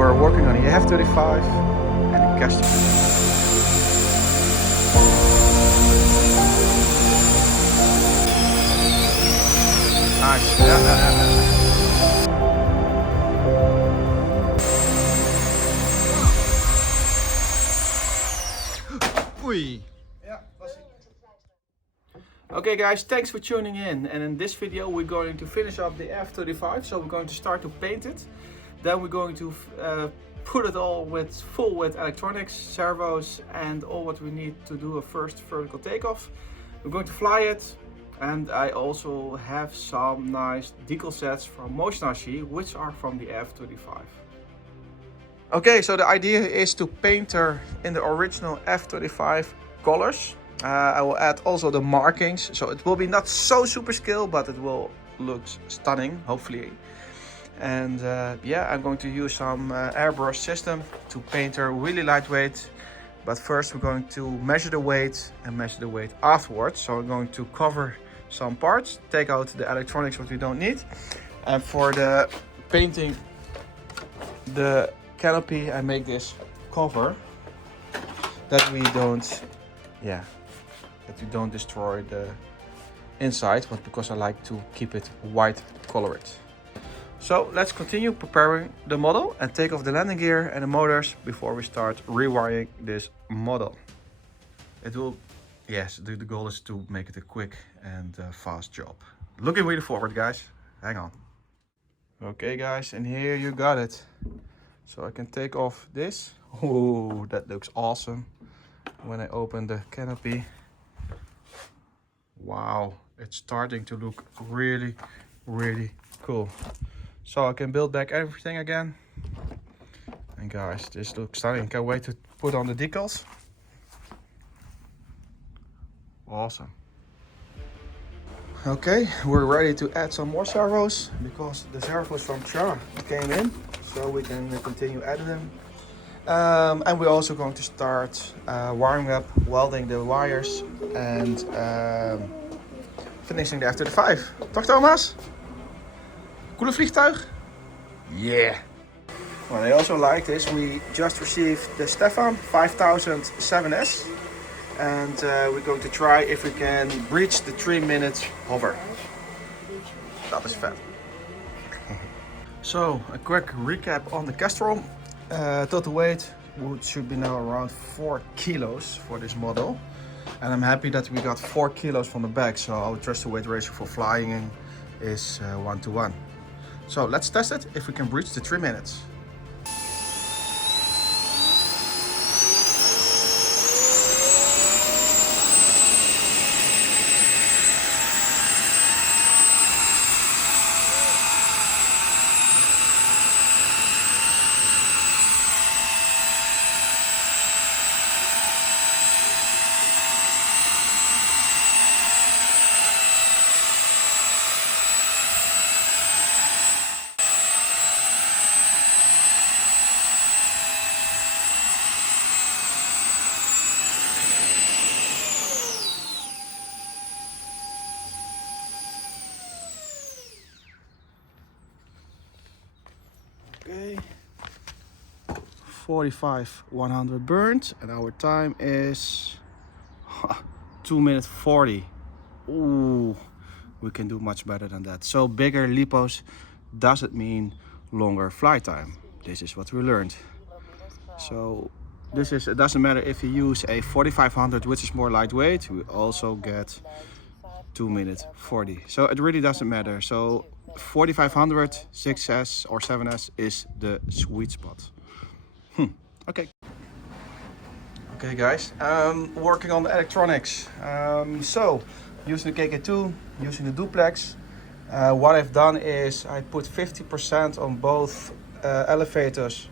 we're working on the F-35 and the Kestrel. Nice. Okay guys, thanks for tuning in, and in this video we're going to finish up the F-35. So we're going to start to paint it, then we're going to put it all full with electronics, servos and all what we need to do a first vertical takeoff. We're going to fly it, and I also have some nice decal sets from Motion RC which are from the F-35. Okay, so the idea is to paint her in the original F-35 colors. I will add also the markings, so it will be not so super scale, but it will look stunning, hopefully. And yeah, I'm going to use some airbrush system to paint her really lightweight. But first we're going to measure the weight and measure the weight afterwards. So I'm going to cover some parts, take out the electronics what we don't need. And for the painting the canopy, I make this cover that we don't, that we don't destroy the inside, but because I like to keep it white colored. So let's continue preparing the model and take off the landing gear and the motors before we start rewiring this model. It will, yes, the goal is to make it a quick and fast job. Looking really forward, guys. Hang on. Okay guys, and here you got it. So I can take off this. Oh, that looks awesome. When I open the canopy, wow, it's starting to look really, really cool. So I can build back everything again. And guys, this looks stunning. Can't wait to put on the decals. Awesome. Okay, we're ready to add some more servos because the servos from China came in, so we can continue adding them. And we're also going to start wiring up, welding the wires and finishing the F-35. Toch Thomas? Coole vliegtuig? Yeah! What I also like is we just received the Stefan 5000 7S. And we're going to try if we can reach the 3-minute hover. That is fat. So a quick recap on the Kestrel. Total weight should be now around 4 kilos for this model. And I'm happy that we got 4 kilos from the back, so our thrust to weight ratio for flying is 1:1. So let's test it if we can reach the 3 minutes. Okay, 45,100 burned, and our time is 2 minutes 40. Ooh, we can do much better than that. So bigger lipos doesn't mean longer flight time. This is what we learned. So this is, it doesn't matter if you use a 4500, which is more lightweight, we also get 2 minutes 40. So it really doesn't matter. So 4500, 6S or 7S is the sweet spot. Okay. Okay guys, working on the electronics. So using the KK2, using the duplex. What I've done is I put 50% on both elevators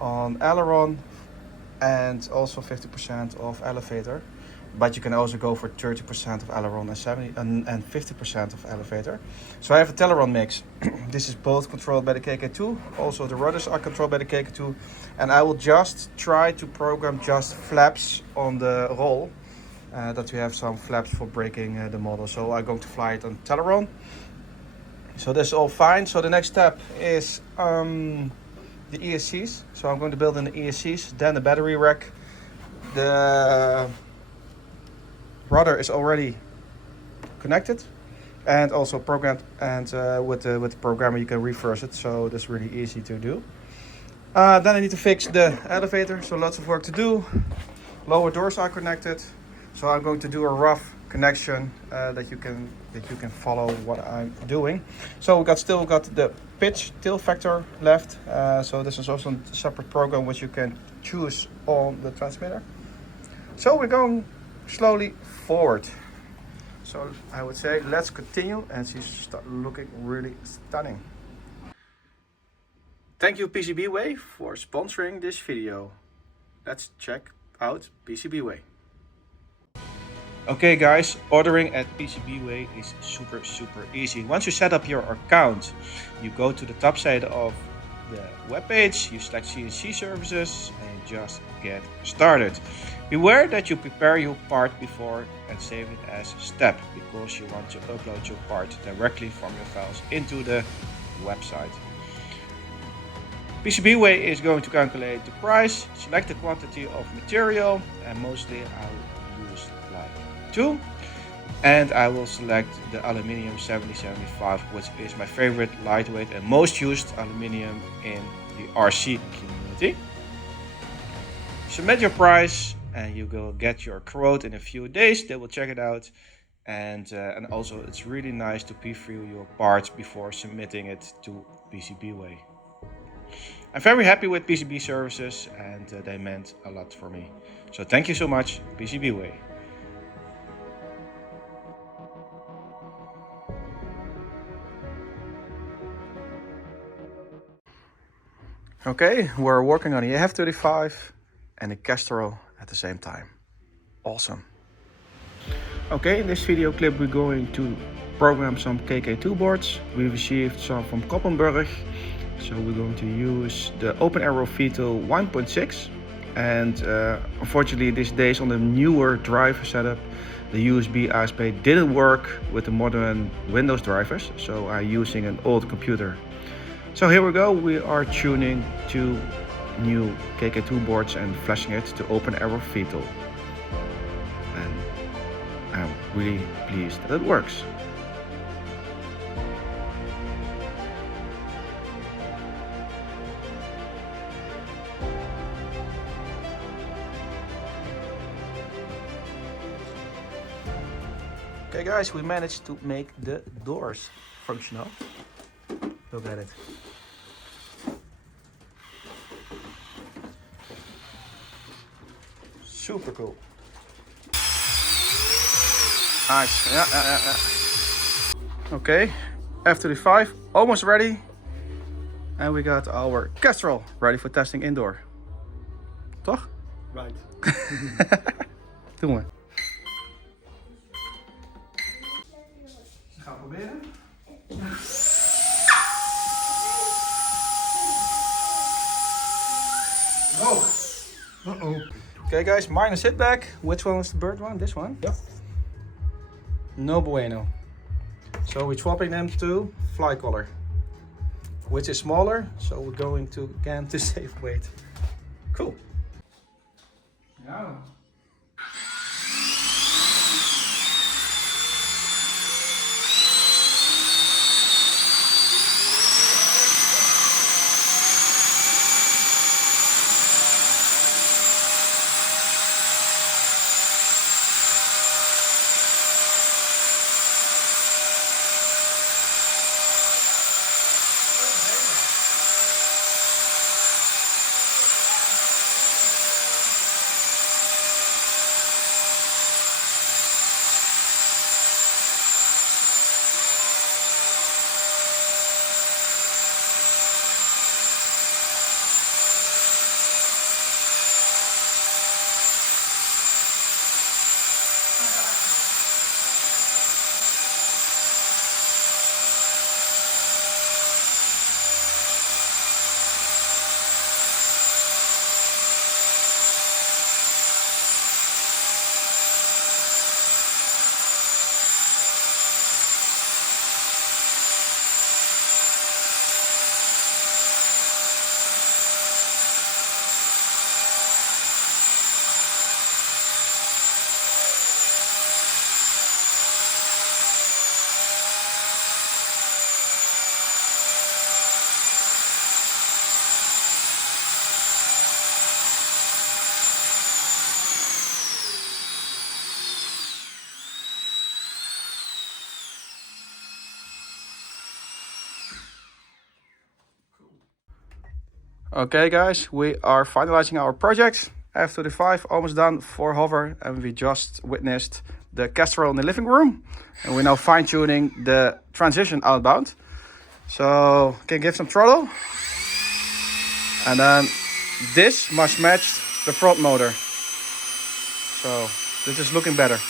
on aileron and also 50% of elevator. But you can also go for 30% of aileron and 50% of elevator. So I have a Teleron mix. This is both controlled by the KK2. Also the rudders are controlled by the KK2. And I will just try to program just flaps on the roll. That we have some flaps for braking the model. So I'm going to fly it on Teleron. So that's all fine. So the next step is the ESCs. So I'm going to build in the ESCs, then the battery rack. The rudder is already connected and also programmed, and with the programmer you can reverse it, so that's really easy to do. Then I need to fix the elevator, so lots of work to do. Lower doors are connected, so I'm going to do a rough connection that you can follow what I'm doing. So we still got the pitch tail factor left, so this is also a separate program which you can choose on the transmitter. So we're going slowly forward. So I would say let's continue and she start looking really stunning. Thank you PCBWay for sponsoring this video. Let's check out PCBWay. Okay guys, ordering at PCBWay is super easy. Once you set up your account, you go to the top side of the webpage, you select CNC services and just get started. Beware that you prepare your part before and save it as a step, because you want to upload your part directly from your files into the website. PCBWay is going to calculate the price, select the quantity of material, and mostly I'll use like 2. And I will select the aluminium 7075, which is my favorite lightweight and most used aluminium in the RC community. Submit your price and you will get your quote in a few days. They will check it out, and also it's really nice to preview your parts before submitting it to PCBWay. I'm very happy with PCB services and they meant a lot for me. So thank you so much, PCBWay. Okay, we're working on the F-35 and the Kestrel at the same time. Awesome. Okay, in this video clip we're going to program some KK2 boards. We received some from Koppenberg. So we're going to use the Open Arrow VTOL 1.6, and unfortunately these days on the newer driver setup the USB ASP didn't work with the modern Windows drivers, so I'm using an old computer. So here we go, we are tuning 2 new KK2 boards and flashing it to Open Arrow VTOL, and I'm really pleased that it works. Okay guys, we managed to make the doors functional. Look at it. Super cool. Nice. Yeah. Okay, F-35 almost ready. And we got our Kestrel ready for testing indoor. Toch? Right. Doen we. Gaan we proberen. Oh. Uh-oh. Okay guys, minor setback. Which one was the bird one? This one? Yep. No bueno. So we're swapping them to fly color, which is smaller. So we're going to again to save weight. Cool. Yeah. Okay guys, we are finalizing our project. F-35 almost done for hover, and we just witnessed the Kestrel in the living room. And we're now fine-tuning the transition outbound. So can give some throttle. And then this must match the front motor. So this is looking better.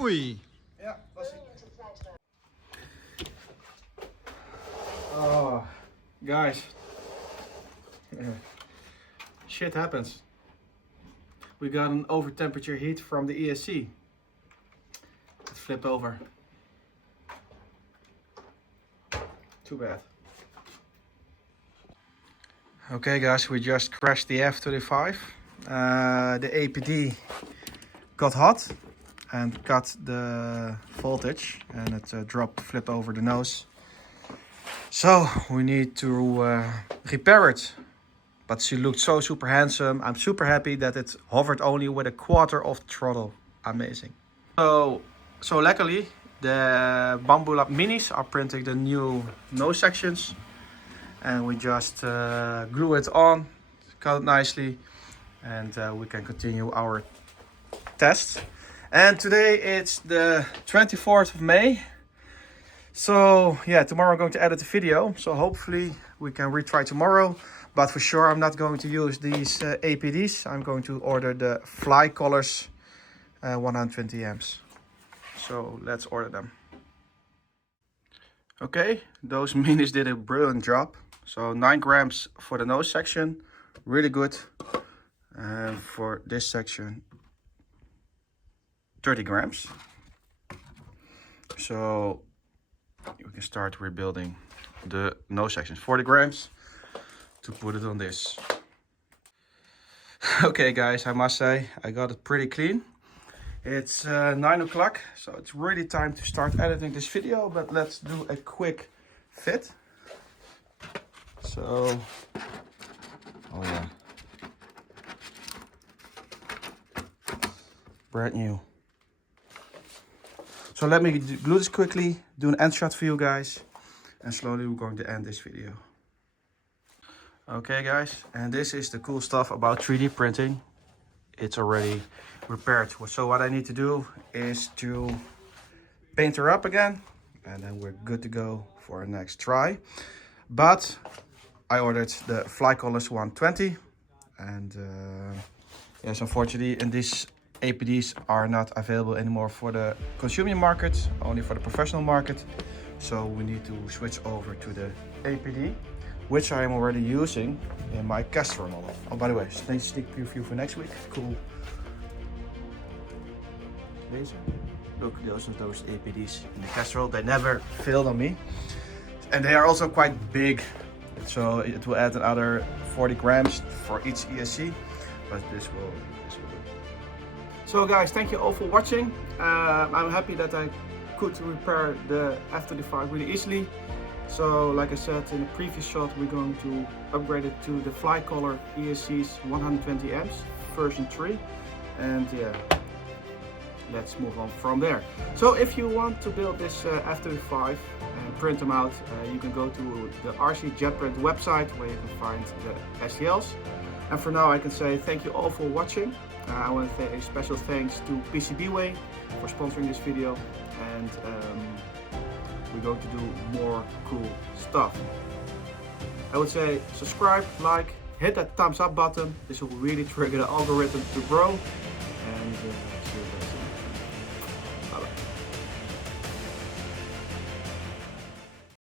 Oei. Ja, was ie. Oh, guys. Shit happens. We got an over temperature heat from the ESC. It flipped over. Too bad. Okay guys, we just crashed the F-35. The APD got hot and cut the voltage, and it dropped, flipped over the nose. So we need to repair it. But she looked so super handsome. I'm super happy that it hovered only with a quarter of throttle. Amazing. So luckily the Bamboo Lab Minis are printing the new nose sections, and we just glue it on, cut it nicely, and we can continue our test. And today it's the 24th of May. So yeah, tomorrow I'm going to edit the video. So hopefully we can retry tomorrow. But for sure I'm not going to use these APDs. I'm going to order the Fly Colors 120 amps. So let's order them. Okay, those minis did a brilliant job. So 9 grams for the nose section, really good. And for this section, 30 grams. So we can start rebuilding the nose sections. 40 grams to put it on this. Okay guys, I must say I got it pretty clean. It's 9 o'clock, so it's really time to start editing this video, but let's do a quick fit. So, oh yeah, brand new. So let me glue this quickly, do an end shot for you guys, and slowly we're going to end this video. Okay guys, and this is the cool stuff about 3D printing. It's already repaired. So what I need to do is to paint her up again, and then we're good to go for our next try. But I ordered the Fly Colors 120, and yes, unfortunately, and these APDs are not available anymore for the consumer market, only for the professional market. So we need to switch over to the APD, which I am already using in my Kestrel model. Oh, by the way, sneak preview for next week. Cool. Laser. Look, those are those APDs in the Kestrel. They never failed on me, and they are also quite big. So it will add another 40 grams for each ESC, but this will do. So guys, thank you all for watching. I'm happy that I could repair the F-35 really easily. So like I said in the previous shot, we're going to upgrade it to the Fly Color ESC's 120 amps version 3, and yeah, let's move on from there. So if you want to build this F-35 and print them out, you can go to the RC Jetprint website where you can find the STLs. And for now I can say thank you all for watching. I want to say a special thanks to PCBWay for sponsoring this video, and we're going to do more cool stuff. I would say subscribe, like, hit that thumbs up button. This will really trigger the algorithm to grow, and